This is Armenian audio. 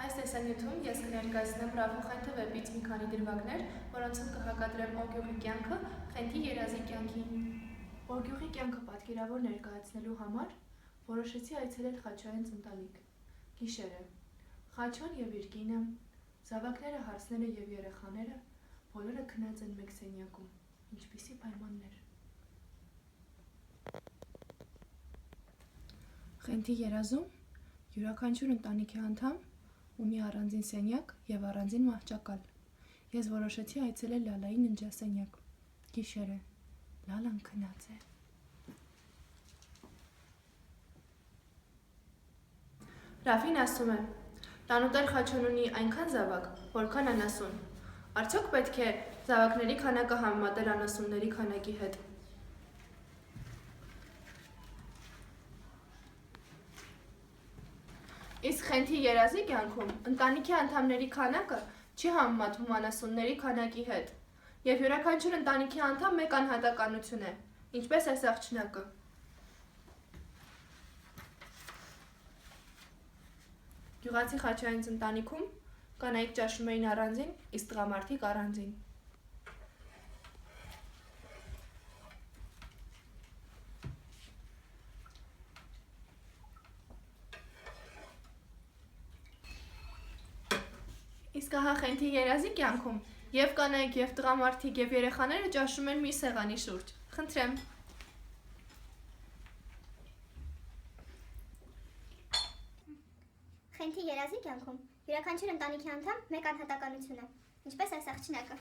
Այս տեսանյութում ես կներկայացնեմ Ռաֆու Խենթը վեպից մի քանի դրվագներ, որոնցում կհակադրեմ Օգյուղի կյանքը Խենթի երազի կյանքին։ Օգյուղի կյանքը պատկերավոր ներկայացնելու համար որոշեցի այցելել Խաչոյանց ընտանիք։ Գիշեր է։ Խաչոն և իր կինը, զավակները, հարսները և երեխաները բոլորը քնած են մեկ սենյակում, ինչպիսի պայմաններ։ Խենթի երազում յուրաքանչյուր ընտանիքի անդամ ունի առանձին սենյակ և առանձին մահճակալ։ Ես որոշեցի այցելել Լալայի ննջասենյակ։ Գիշեր է։ Լալան քնած է։ Ռաֆին ասում է. տանուտեր Խաչոն ունի այնքան զավակ, որքան անասուն։ Արդյոք պետք է զավակների քանակը համեմատել անասունների քանակի հետ։ Իսկ Խենթի երազի կյանքում ընտանիքի անդամների քանակը չի համեմատվում անասունների քանակի հետ, և յուրաքանչյուր ընտանիքի անդամ մեկ անհատականություն է, ինչպես այս աղջնակը։ Գյուղացի Խաչոյանց ընտանիքում կանայք ճաշում էին առանձին, իսկ տղամարդիկ առանձին։ Իսկ ահա Խենթի երազի կյանքում և կանայք, և տղամարդիկ, և երեխաները ճաշում են մի սեղանի շուրջ։ Խնդրեմ։ Խենթի երազի կյանքում յուրաքանչյուր ընտանիքի անդամ մեկ անհատականություն է, ինչպես այս աղջնակը։